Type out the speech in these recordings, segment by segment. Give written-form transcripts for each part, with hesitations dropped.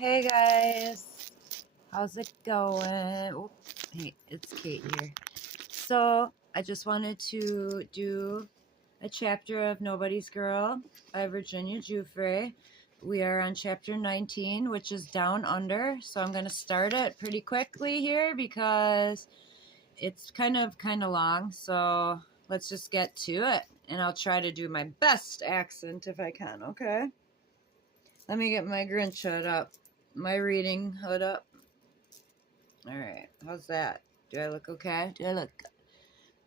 Hey guys, how's it going? Oh, hey, it's Kate here. So, I just wanted to do a chapter of Nobody's Girl by Virginia Giuffre. We are on chapter 19, which is Down Under. So, I'm going to start it pretty quickly here because it's kind of long. So, let's just get to it. And I'll try to do my best accent if I can, okay? Let me get my Grinch hood up. My reading hood up. Alright, how's that? Do I look okay? Do I look...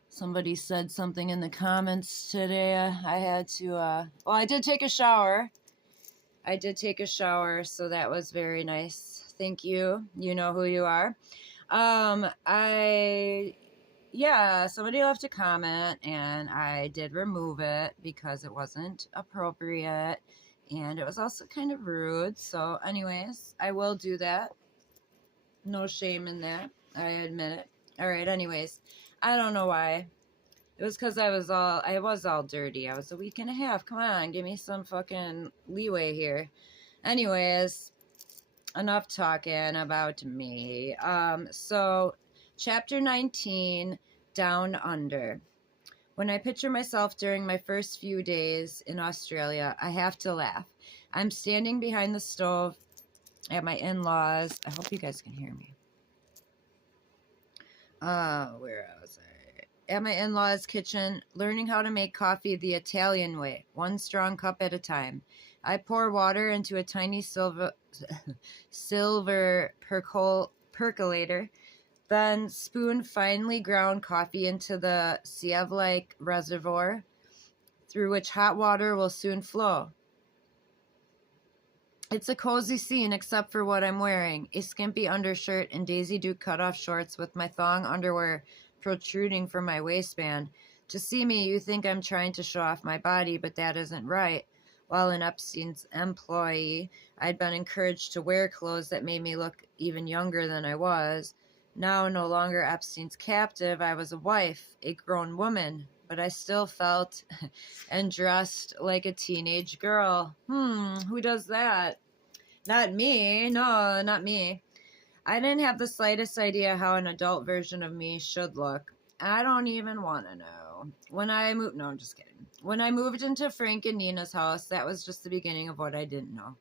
Somebody said something in the comments today. I had to, well, I did take a shower. So that was very nice. Thank you. You know who you are. Somebody left a comment, and I did remove it because it wasn't appropriate, and it was also kind of rude. So anyways, I will do that. No shame in that. I admit it. All right, anyways, I don't know why. It was because I was all dirty. I was a week and a half. Come on, give me some fucking leeway here. Anyways, enough talking about me. So chapter 19, Down Under. When I picture myself during my first few days in Australia, I have to laugh. I'm standing behind the stove at my in-laws. I hope you guys can hear me. Where was I? At my in-laws' kitchen, learning how to make coffee the Italian way, one strong cup at a time. I pour water into a tiny silver percolator, then spoon finely ground coffee into the sieve-like reservoir, through which hot water will soon flow. It's a cozy scene except for what I'm wearing, a skimpy undershirt and Daisy Duke cutoff shorts with my thong underwear protruding from my waistband. To see me, you think I'm trying to show off my body, but that isn't right. While an Epstein's employee, I'd been encouraged to wear clothes that made me look even younger than I was. Now, no longer Epstein's captive, I was a wife, a grown woman, but I still felt and dressed like a teenage girl. Who does that? Not me. No, not me. I didn't have the slightest idea how an adult version of me should look. I don't even want to know. No, I'm just kidding. When I moved into Frank and Nina's house, that was just the beginning of what I didn't know.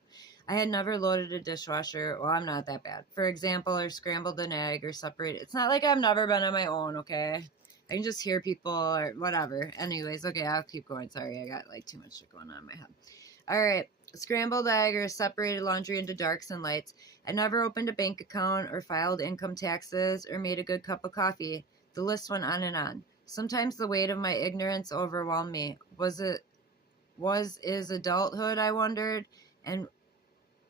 I had never loaded a dishwasher. Well, I'm not that bad. For example, or scrambled an egg or separated. It's not like I've never been on my own, okay? I can just hear people or whatever. Anyways, okay, I'll keep going. Sorry, I got like too much shit going on in my head. All right. Scrambled egg or separated laundry into darks and lights. I never opened a bank account or filed income taxes or made a good cup of coffee. The list went on and on. Sometimes the weight of my ignorance overwhelmed me. Is adulthood, I wondered? And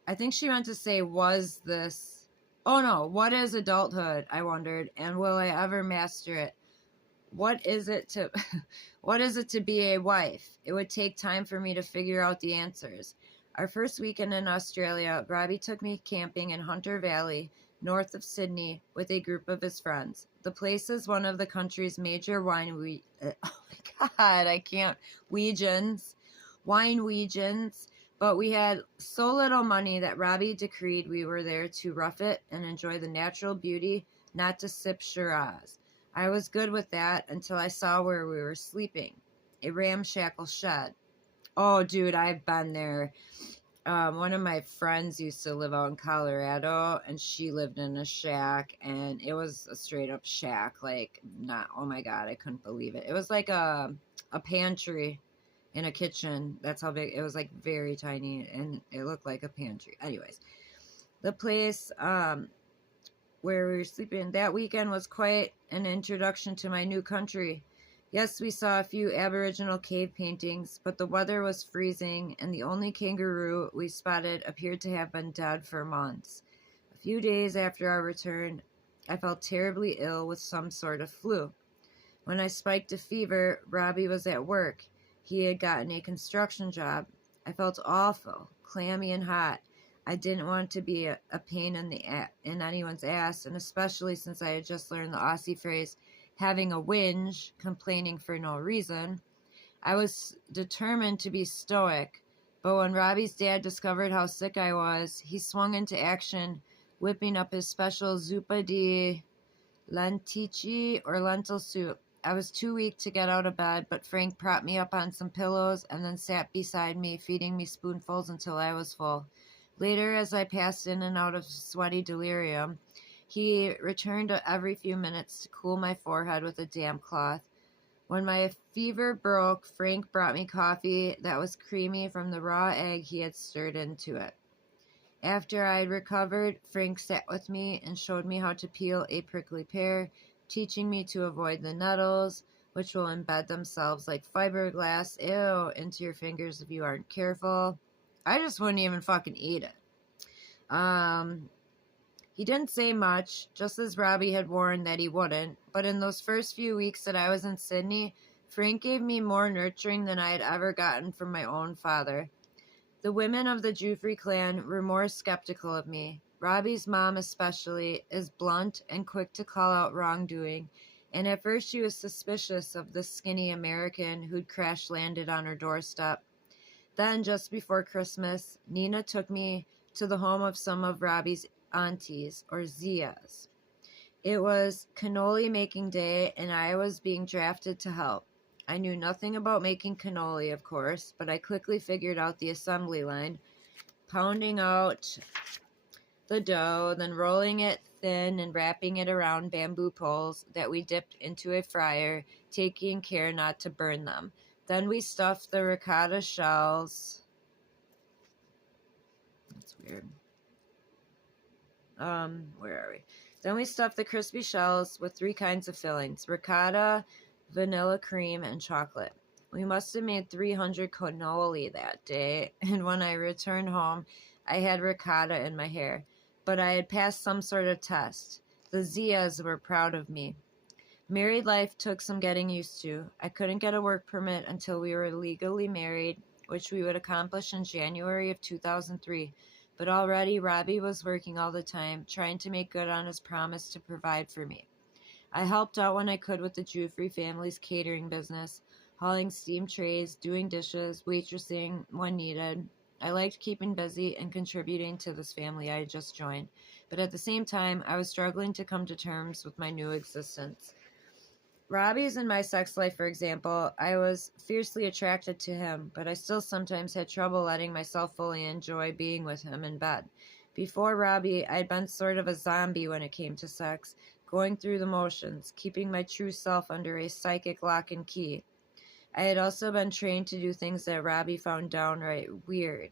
I think she meant to say, was this... Oh no, what is adulthood, I wondered, and will I ever master it? What is it to be a wife? It would take time for me to figure out the answers. Our first weekend in Australia, Robbie took me camping in Hunter Valley, north of Sydney, with a group of his friends. The place is one of the country's major wine regions, but we had so little money that Robbie decreed we were there to rough it and enjoy the natural beauty, not to sip Shiraz. I was good with that until I saw where we were sleeping, a ramshackle shed. Oh, dude, I've been there. One of my friends used to live out in Colorado, and she lived in a shack, and it was a straight up shack. Like, not, oh my God, I couldn't believe it. It was like a pantry in a kitchen. That's how big, it was like very tiny, and it looked like a pantry. Anyways, the place, where we were sleeping that weekend was quite an introduction to my new country. Yes, we saw a few Aboriginal cave paintings, but the weather was freezing, and the only kangaroo we spotted appeared to have been dead for months. A few days after our return, I felt terribly ill with some sort of flu. When I spiked a fever, Robbie was at work. He had gotten a construction job. I felt awful, clammy and hot. I didn't want to be a pain in anyone's ass, and especially since I had just learned the Aussie phrase, having a whinge, complaining for no reason. I was determined to be stoic, But when Robbie's dad discovered how sick I was, he swung into action, whipping up his special zuppa di lenticchie or lentil soup. I was too weak to get out of bed, but Frank propped me up on some pillows and then sat beside me, feeding me spoonfuls until I was full. Later, as I passed in and out of sweaty delirium, he returned every few minutes to cool my forehead with a damp cloth. When my fever broke, Frank brought me coffee that was creamy from the raw egg he had stirred into it. After I had recovered, Frank sat with me and showed me how to peel a prickly pear, teaching me to avoid the nettles, which will embed themselves like fiberglass, into your fingers if you aren't careful. I just wouldn't even fucking eat it. He didn't say much, just as Robbie had warned that he wouldn't, but in those first few weeks that I was in Sydney, Frank gave me more nurturing than I had ever gotten from my own father. The women of the Joffrey clan were more skeptical of me. Robbie's mom especially is blunt and quick to call out wrongdoing, and at first she was suspicious of the skinny American who'd crash-landed on her doorstep. Then, just before Christmas, Nina took me to the home of some of Robbie's aunties, or Zias. It was cannoli making day, and I was being drafted to help. I knew nothing about making cannoli, of course, but I quickly figured out the assembly line, pounding out the dough, then rolling it thin and wrapping it around bamboo poles that we dipped into a fryer, taking care not to burn them. Then we stuffed the ricotta shells. That's weird. Where are we? Then we stuffed the crispy shells with 3 kinds of fillings: ricotta, vanilla cream, and chocolate. We must have made 300 cannoli that day, and when I returned home, I had ricotta in my hair. But I had passed some sort of test. The Zias were proud of me. Married life took some getting used to. I couldn't get a work permit until we were legally married, which we would accomplish in January of 2003. But already Robbie was working all the time, trying to make good on his promise to provide for me. I helped out when I could with the Joffrey family's catering business, hauling steam trays, doing dishes, waitressing when needed. I liked keeping busy and contributing to this family I had just joined, but at the same time, I was struggling to come to terms with my new existence. Robbie's in my sex life, for example, I was fiercely attracted to him, but I still sometimes had trouble letting myself fully enjoy being with him in bed. Before Robbie, I'd been sort of a zombie when it came to sex, going through the motions, keeping my true self under a psychic lock and key. I had also been trained to do things that Robbie found downright weird.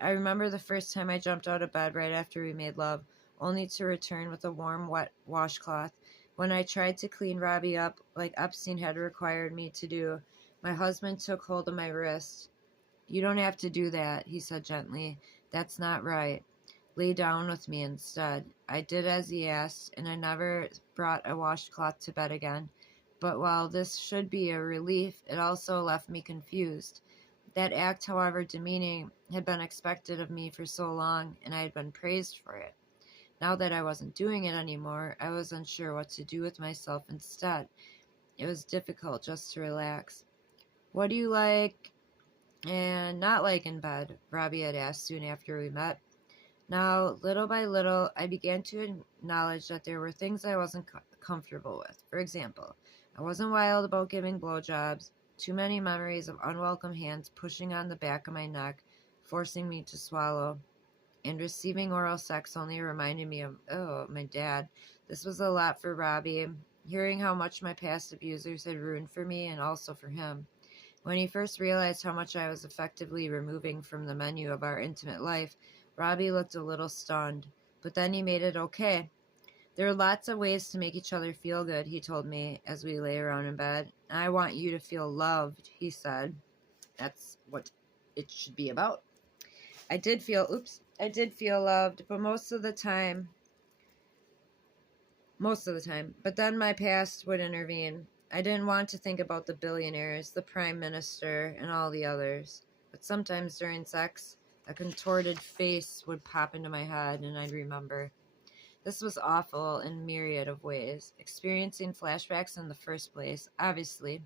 I remember the first time I jumped out of bed right after we made love, only to return with a warm, wet washcloth. When I tried to clean Robbie up, like Epstein had required me to do, my husband took hold of my wrist. "You don't have to do that," he said gently. "That's not right. Lay down with me instead." I did as he asked, and I never brought a washcloth to bed again. But while this should be a relief, it also left me confused. That act, however demeaning, had been expected of me for so long, and I had been praised for it. Now that I wasn't doing it anymore, I was unsure what to do with myself instead. It was difficult just to relax. "What do you like and not like in bed?" Robbie had asked soon after we met. Now, little by little, I began to acknowledge that there were things I wasn't comfortable with. For example, I wasn't wild about giving blowjobs. Too many memories of unwelcome hands pushing on the back of my neck, forcing me to swallow. And receiving oral sex only reminded me of, my dad. This was a lot for Robbie, hearing how much my past abusers had ruined for me and also for him. When he first realized how much I was effectively removing from the menu of our intimate life, Robbie looked a little stunned, but then he made it okay. "There are lots of ways to make each other feel good," he told me as we lay around in bed. "I want you to feel loved," he said. That's what it should be about. I did feel loved, but most of the time, but then my past would intervene. I didn't want to think about the billionaires, the prime minister, and all the others. But sometimes during sex, a contorted face would pop into my head, and I'd remember. This was awful in a myriad of ways, experiencing flashbacks in the first place, obviously,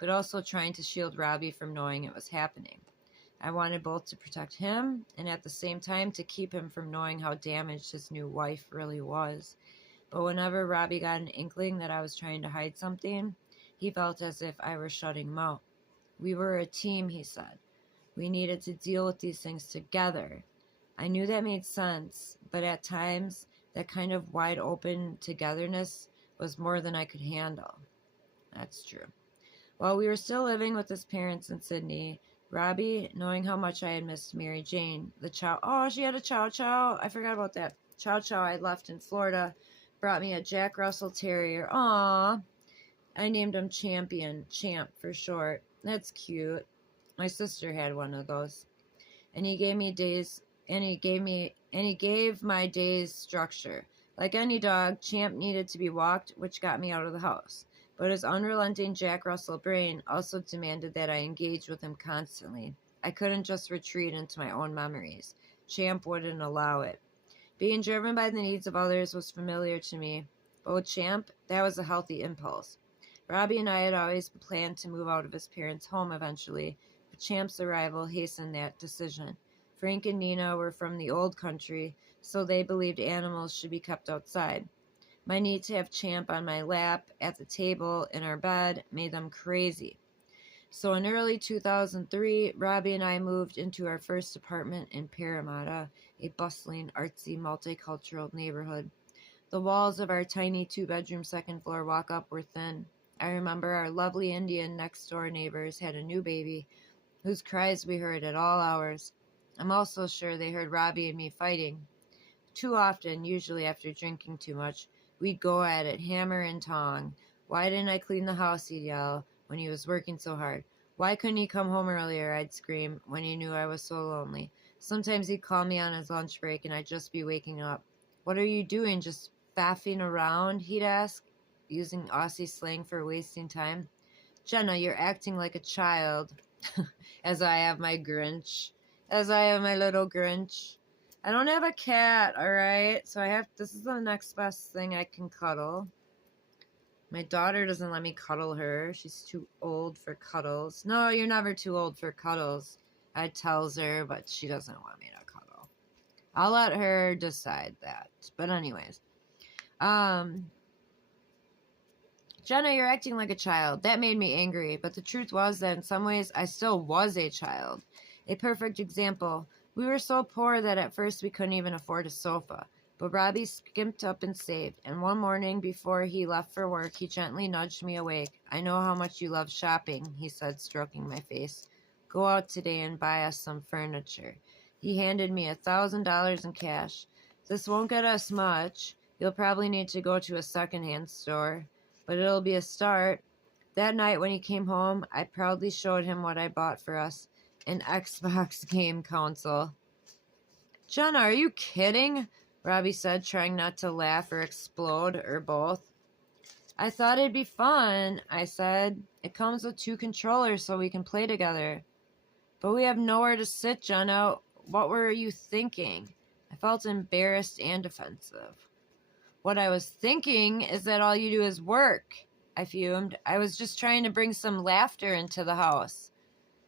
but also trying to shield Robbie from knowing it was happening. I wanted both to protect him and at the same time to keep him from knowing how damaged his new wife really was. But whenever Robbie got an inkling that I was trying to hide something, he felt as if I were shutting him out. We were a team, he said. We needed to deal with these things together. I knew that made sense, but at times, that kind of wide open togetherness was more than I could handle. That's true. While we were still living with his parents in Sydney, Robbie, knowing how much I had missed Mary Jane, the chow, oh, she had a chow chow. I forgot about that. Chow chow I left in Florida, brought me a Jack Russell Terrier. Aww. I named him Champ for short. That's cute. My sister had one of those. And he gave my days structure. Like any dog, Champ needed to be walked, which got me out of the house. But his unrelenting Jack Russell brain also demanded that I engage with him constantly. I couldn't just retreat into my own memories. Champ wouldn't allow it. Being driven by the needs of others was familiar to me, but with Champ, that was a healthy impulse. Robbie and I had always planned to move out of his parents' home eventually, but Champ's arrival hastened that decision. Frank and Nina were from the old country, so they believed animals should be kept outside. My need to have Champ on my lap, at the table, in our bed, made them crazy. So in early 2003, Robbie and I moved into our first apartment in Parramatta, a bustling, artsy, multicultural neighborhood. The walls of our tiny two-bedroom second-floor walk-up were thin. I remember our lovely Indian next-door neighbors had a new baby, whose cries we heard at all hours. I'm also sure they heard Robbie and me fighting. Too often, usually after drinking too much, we'd go at it, hammer and tong. Why didn't I clean the house, he'd yell, when he was working so hard. Why couldn't he come home earlier, I'd scream, when he knew I was so lonely. Sometimes he'd call me on his lunch break and I'd just be waking up. What are you doing, just faffing around, he'd ask, using Aussie slang for wasting time. Jenna, you're acting like a child. As I have my little Grinch. I don't have a cat, alright? So this is the next best thing I can cuddle. My daughter doesn't let me cuddle her. She's too old for cuddles. No, you're never too old for cuddles, I tells her, but she doesn't want me to cuddle. I'll let her decide that. But anyways. Jenna, you're acting like a child. That made me angry, but the truth was that in some ways I still was a child. A perfect example. We were so poor that at first we couldn't even afford a sofa, but Robbie skimped up and saved, and one morning before he left for work, he gently nudged me awake. I know how much you love shopping, he said, stroking my face. Go out today and buy us some furniture. He handed me $1,000 in cash. This won't get us much. You'll probably need to go to a secondhand store, but it'll be a start. That night when he came home, I proudly showed him what I bought for us, an Xbox game console. Jenna, are you kidding? Robbie said, trying not to laugh or explode, or both. I thought it'd be fun, I said. It comes with 2 controllers so we can play together. But we have nowhere to sit, Jenna. What were you thinking? I felt embarrassed and defensive. What I was thinking is that all you do is work, I fumed. I was just trying to bring some laughter into the house.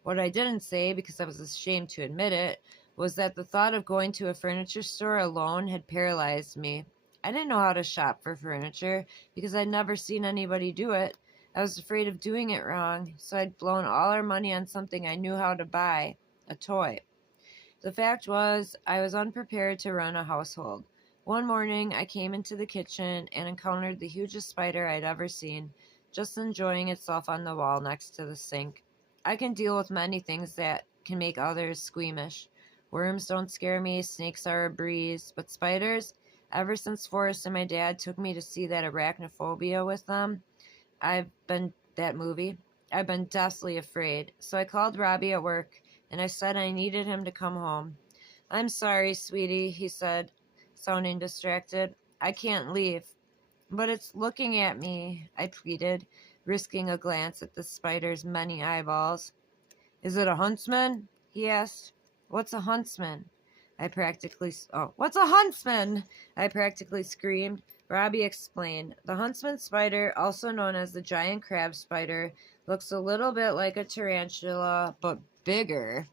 What I didn't say, because I was ashamed to admit it, was that the thought of going to a furniture store alone had paralyzed me. I didn't know how to shop for furniture because I'd never seen anybody do it. I was afraid of doing it wrong, so I'd blown all our money on something I knew how to buy, a toy. The fact was, I was unprepared to run a household. One morning, I came into the kitchen and encountered the hugest spider I'd ever seen, just enjoying itself on the wall next to the sink. I can deal with many things that can make others squeamish. Worms don't scare me, snakes are a breeze, but spiders, ever since Forrest and my dad took me to see that Arachnophobia with them, I've been deathly afraid. So I called Robbie at work, and I said I needed him to come home. I'm sorry, sweetie, he said, sounding distracted. I can't leave. But it's looking at me, I pleaded, risking a glance at the spider's many eyeballs. Is it a huntsman? He asked. What's a huntsman? What's a huntsman? I practically screamed. Robbie explained. The huntsman spider, also known as the giant crab spider, looks a little bit like a tarantula, but bigger.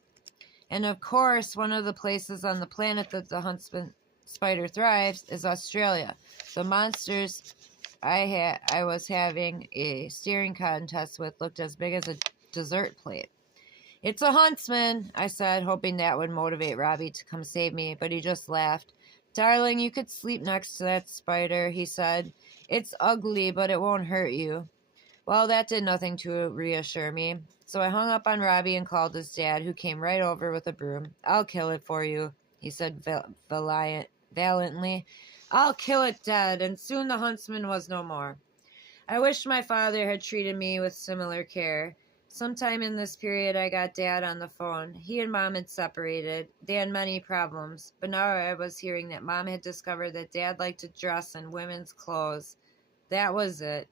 And of course, one of the places on the planet that the huntsman spider thrives is Australia. The monsters I was having a steering contest with looked as big as a dessert plate. "It's a huntsman," I said, hoping that would motivate Robbie to come save me, but he just laughed. "Darling, you could sleep next to that spider," he said. "It's ugly, but it won't hurt you." Well, that did nothing to reassure me. So I hung up on Robbie and called his dad, who came right over with a broom. "I'll kill it for you," he said valiantly. "I'll kill it dead," and soon the huntsman was no more. I wished my father had treated me with similar care. Sometime in this period, I got Dad on the phone. He and Mom had separated. They had many problems, but now I was hearing that Mom had discovered that Dad liked to dress in women's clothes. That was it.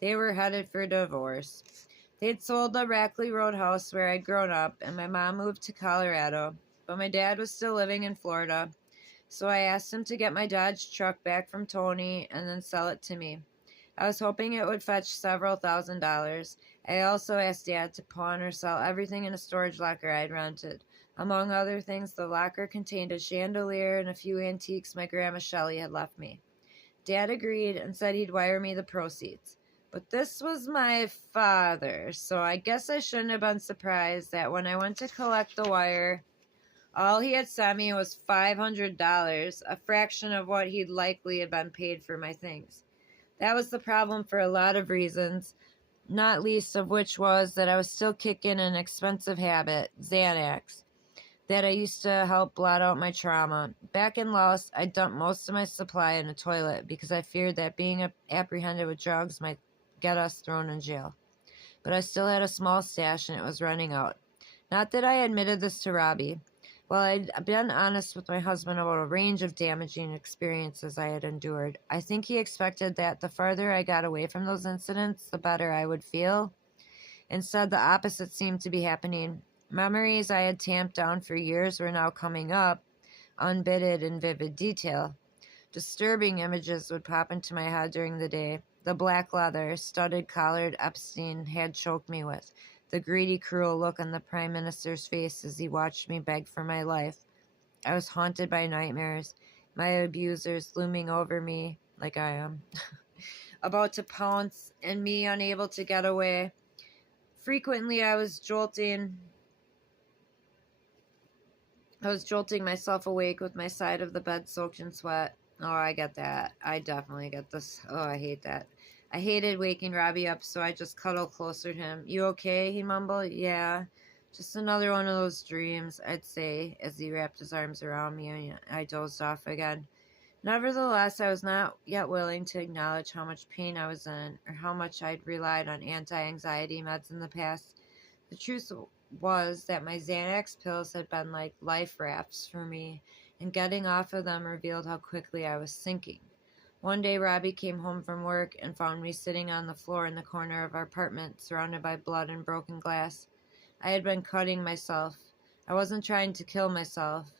They were headed for divorce. They'd sold the Rackley Road house where I'd grown up, and my mom moved to Colorado, but my dad was still living in Florida. So I asked him to get my Dodge truck back from Tony and then sell it to me. I was hoping it would fetch several $1,000s. I also asked Dad to pawn or sell everything in a storage locker I'd rented. Among other things, the locker contained a chandelier and a few antiques my Grandma Shelley had left me. Dad agreed and said he'd wire me the proceeds. But this was my father, so I guess I shouldn't have been surprised that when I went to collect the wire, all he had sent me was $500, a fraction of what he'd likely have been paid for my things. That was the problem for a lot of reasons, not least of which was that I was still kicking an expensive habit, Xanax, that I used to help blot out my trauma. Back in Laos, I dumped most of my supply in a toilet because I feared that being apprehended with drugs might get us thrown in jail. But I still had a small stash and it was running out. Not that I admitted this to Robbie. While I'd been honest with my husband about a range of damaging experiences I had endured, I think he expected that the farther I got away from those incidents, the better I would feel. Instead, the opposite seemed to be happening. Memories I had tamped down for years were now coming up, unbidden in vivid detail. Disturbing images would pop into my head during the day. The black leather, studded collared Epstein had choked me with. The greedy, cruel look on the Prime Minister's face as he watched me beg for my life. I was haunted by nightmares, my abusers looming over me like I am, about to pounce, and me unable to get away. Frequently, I was jolting myself awake with my side of the bed soaked in sweat. Oh, I get that. I definitely get this. Oh, I hate that. I hated waking Robbie up, so I just cuddled closer to him. "You okay?" he mumbled. "Yeah, just another one of those dreams," I'd say, as he wrapped his arms around me and I dozed off again. Nevertheless, I was not yet willing to acknowledge how much pain I was in, or how much I'd relied on anti-anxiety meds in the past. The truth was that my Xanax pills had been like life rafts for me, and getting off of them revealed how quickly I was sinking. One day, Robbie came home from work and found me sitting on the floor in the corner of our apartment, surrounded by blood and broken glass. I had been cutting myself. I wasn't trying to kill myself,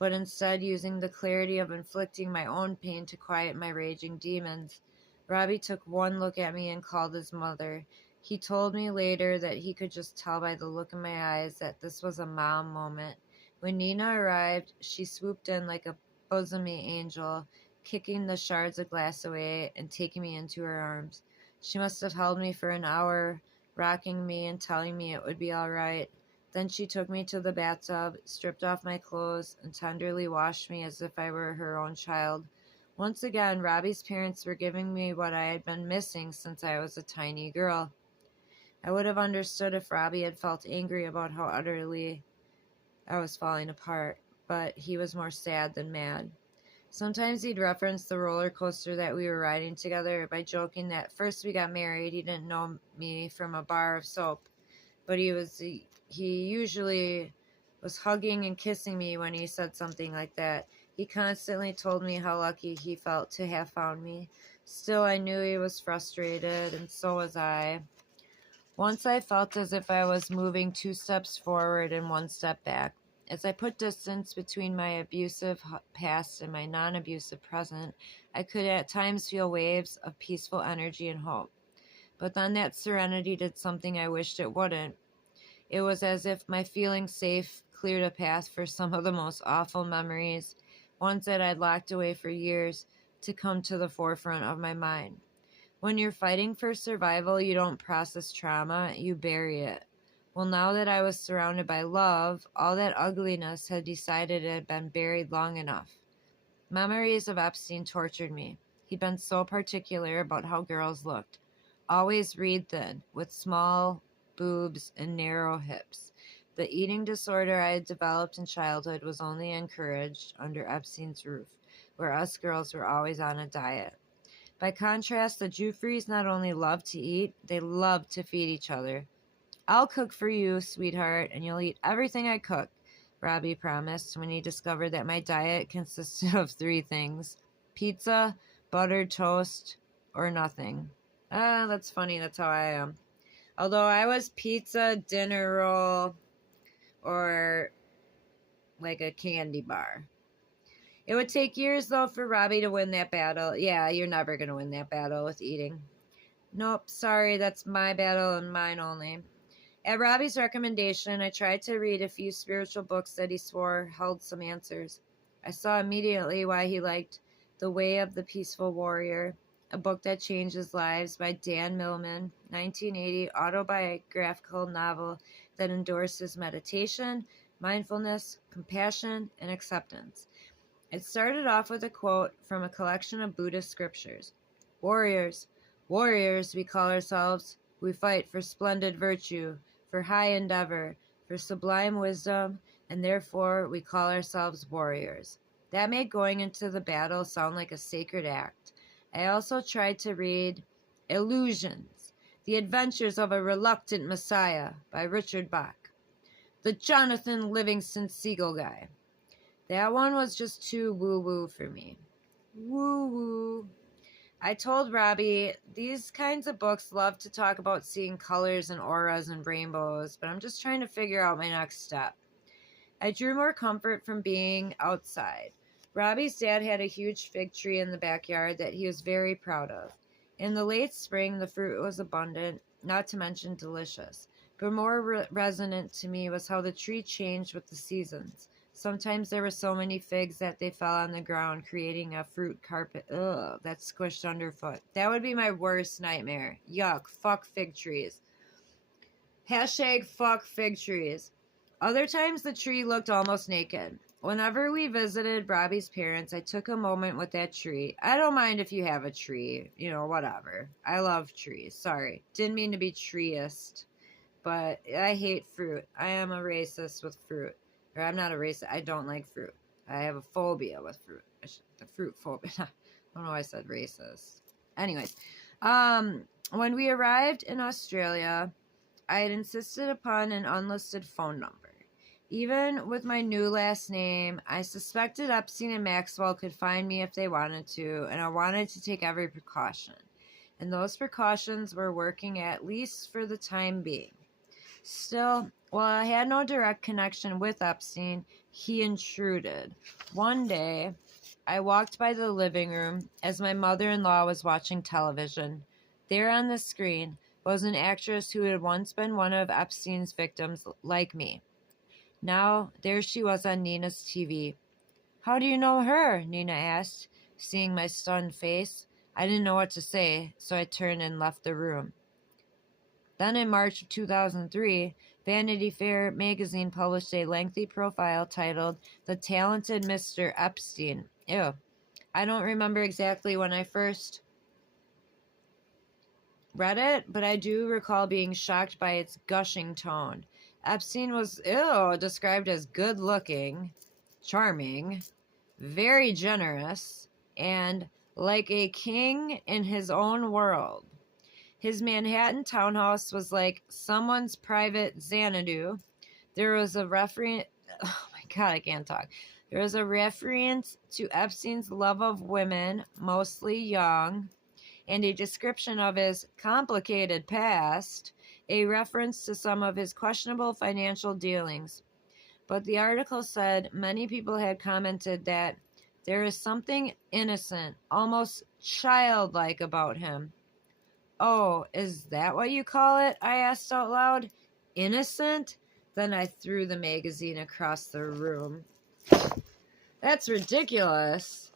but instead using the clarity of inflicting my own pain to quiet my raging demons. Robbie took one look at me and called his mother. He told me later that he could just tell by the look in my eyes that this was a mom moment. When Nina arrived, she swooped in like a bosomy angel, kicking the shards of glass away and taking me into her arms. She must have held me for an hour, rocking me and telling me it would be all right. Then she took me to the bathtub, stripped off my clothes, and tenderly washed me as if I were her own child. Once again, Robbie's parents were giving me what I had been missing since I was a tiny girl. I would have understood if Robbie had felt angry about how utterly I was falling apart, but he was more sad than mad. Sometimes he'd reference the roller coaster that we were riding together by joking that first we got married, he didn't know me from a bar of soap, but he usually was hugging and kissing me when he said something like that. He constantly told me how lucky he felt to have found me. Still, I knew he was frustrated, and so was I. Once I felt as if I was moving 2 steps forward and 1 step back. As I put distance between my abusive past and my non-abusive present, I could at times feel waves of peaceful energy and hope. But then that serenity did something I wished it wouldn't. It was as if my feeling safe cleared a path for some of the most awful memories, ones that I'd locked away for years, to come to the forefront of my mind. When you're fighting for survival, you don't process trauma, you bury it. Well, now that I was surrounded by love, all that ugliness had decided it had been buried long enough. Memories of Epstein tortured me. He'd been so particular about how girls looked. Always reed thin, with small boobs and narrow hips. The eating disorder I had developed in childhood was only encouraged under Epstein's roof, where us girls were always on a diet. By contrast, the Jufries not only loved to eat, they loved to feed each other. I'll cook for you, sweetheart, and you'll eat everything I cook, Robbie promised when he discovered that my diet consisted of 3 things: pizza, buttered toast, or nothing. That's funny. That's how I am. Although I was pizza, dinner roll, or like a candy bar. It would take years, though, for Robbie to win that battle. Yeah, you're never going to win that battle with eating. Nope, sorry, that's my battle and mine only. At Robbie's recommendation, I tried to read a few spiritual books that he swore held some answers. I saw immediately why he liked The Way of the Peaceful Warrior, a book that changes lives by Dan Millman, 1980 autobiographical novel that endorses meditation, mindfulness, compassion, and acceptance. It started off with a quote from a collection of Buddhist scriptures. Warriors, warriors we call ourselves. We fight for splendid virtue, for high endeavor, for sublime wisdom, and therefore we call ourselves warriors. That made going into the battle sound like a sacred act. I also tried to read Illusions, The Adventures of a Reluctant Messiah by Richard Bach, the Jonathan Livingston Seagull guy. That one was just too woo-woo for me. Woo-woo. I told Robbie, these kinds of books love to talk about seeing colors and auras and rainbows, but I'm just trying to figure out my next step. I drew more comfort from being outside. Robbie's dad had a huge fig tree in the backyard that he was very proud of. In the late spring, the fruit was abundant, not to mention delicious. But more resonant to me was how the tree changed with the seasons. Sometimes there were so many figs that they fell on the ground, creating a fruit carpet that squished underfoot. That would be my worst nightmare. Yuck. Fuck fig trees. Hashtag fuck fig trees. Other times the tree looked almost naked. Whenever we visited Robbie's parents, I took a moment with that tree. I don't mind if you have a tree, whatever. I love trees. Sorry. Didn't mean to be treeist, but I hate fruit. I am a racist with fruit. Or I'm not a racist. I don't like fruit. I have a phobia with fruit. The fruit phobia. I don't know why I said racist. Anyways, when we arrived in Australia, I had insisted upon an unlisted phone number. Even with my new last name, I suspected Epstein and Maxwell could find me if they wanted to, and I wanted to take every precaution. And those precautions were working, at least for the time being. Still, while I had no direct connection with Epstein, he intruded. One day, I walked by the living room as my mother-in-law was watching television. There on the screen was an actress who had once been one of Epstein's victims, like me. Now, there she was on Nina's TV. "How do you know her?" Nina asked, seeing my stunned face. I didn't know what to say, so I turned and left the room. Then in March of 2003, Vanity Fair magazine published a lengthy profile titled The Talented Mr. Epstein. Ew. I don't remember exactly when I first read it, but I do recall being shocked by its gushing tone. Epstein was, described as good-looking, charming, very generous, and like a king in his own world. His Manhattan townhouse was like someone's private Xanadu. There was a reference... Oh my God, I can't talk. There was a reference to Epstein's love of women, mostly young, and a description of his complicated past, a reference to some of his questionable financial dealings. But the article said many people had commented that there is something innocent, almost childlike about him. "Oh, is that what you call it?" I asked out loud. "Innocent? Then I threw the magazine across the room. That's ridiculous.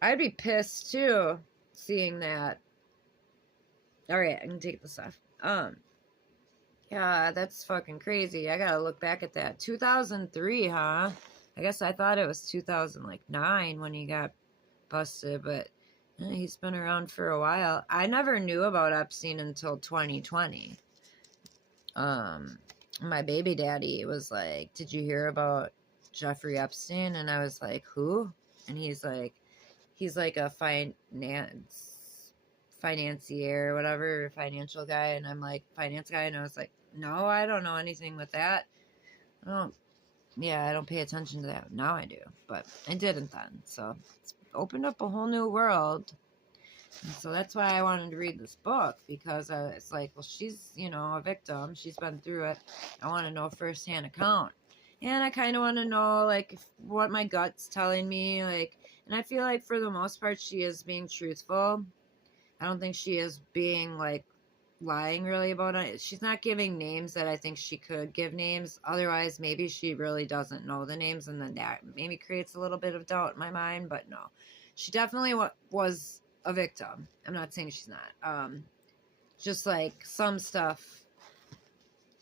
I'd be pissed too, seeing that. Alright, I can take this off. Yeah, that's fucking crazy. I gotta look back at that. 2003, huh? I guess I thought it was 2009 when he got busted, but he's been around for a while. I never knew about Epstein until 2020. My baby daddy was like, "Did you hear about Jeffrey Epstein?" And I was like, "Who?" And he's like a financier or whatever, financial guy. And I'm like, finance guy. And I was like, no, I don't know anything with that. I don't pay attention to that. Now I do, but I didn't then. So it's opened up a whole new world. And so that's why I wanted to read this book, because it's like, well, she's, a victim. She's been through it. I want to know firsthand account. And I kind of want to know, like, what my gut's telling me. Like, and I feel like for the most part, she is being truthful. I don't think she is being, like, lying really about it. She's not giving names that I think she could give names. Otherwise, maybe she really doesn't know the names, and then that maybe creates a little bit of doubt in my mind. But no, she definitely was a victim. I'm not saying she's not. Just like some stuff,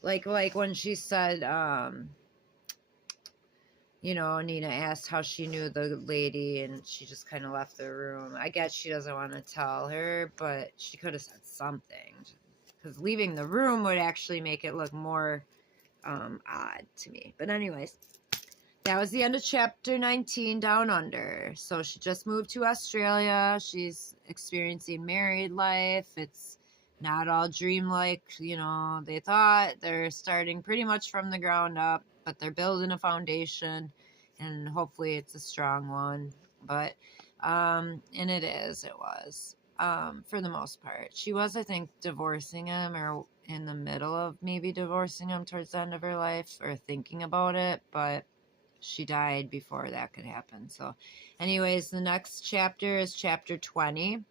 like when she said, Nina asked how she knew the lady, and she just kind of left the room. I guess she doesn't want to tell her, but she could have said something, because leaving the room would actually make it look more odd to me. But anyways, that was the end of chapter 19, Down Under. So she just moved to Australia. She's experiencing married life. It's not all dreamlike, they thought. They're starting pretty much from the ground up, but they're building a foundation, and hopefully it's a strong one. But, and it was, for the most part. She was, I think, divorcing him, or in the middle of maybe divorcing him towards the end of her life, or thinking about it, but she died before that could happen. So anyways, the next chapter is chapter 20.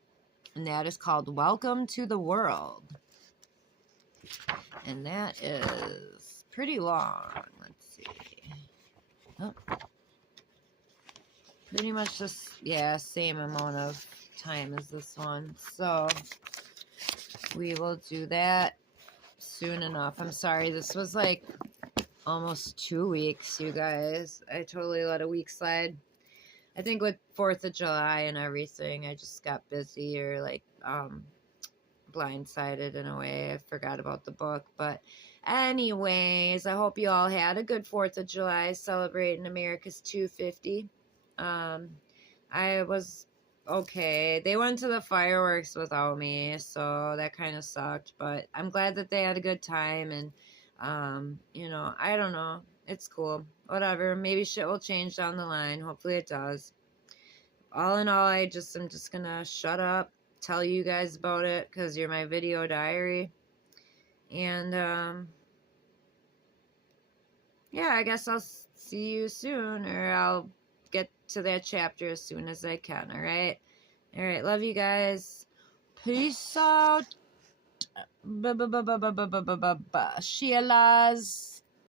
And that is called Welcome to the World. And that is pretty long. Let's see. Oh. Pretty much just, same amount of time as this one. So we will do that soon enough. I'm sorry, this was like almost 2 weeks, you guys. I totally let a week slide. I think with 4th of July and everything, I just got busy, or like blindsided in a way. I forgot about the book. But anyways, I hope you all had a good 4th of July celebrating America's 250. I was okay. They went to the fireworks without me, so that kind of sucked. But I'm glad that they had a good time. And, I don't know. It's cool. Whatever. Maybe shit will change down the line. Hopefully it does. All in all, I'm just gonna shut up, tell you guys about it, because you're my video diary. And, I guess I'll see you soon, or I'll get to that chapter as soon as I can, alright? Alright, love you guys. Peace out. Sheila's.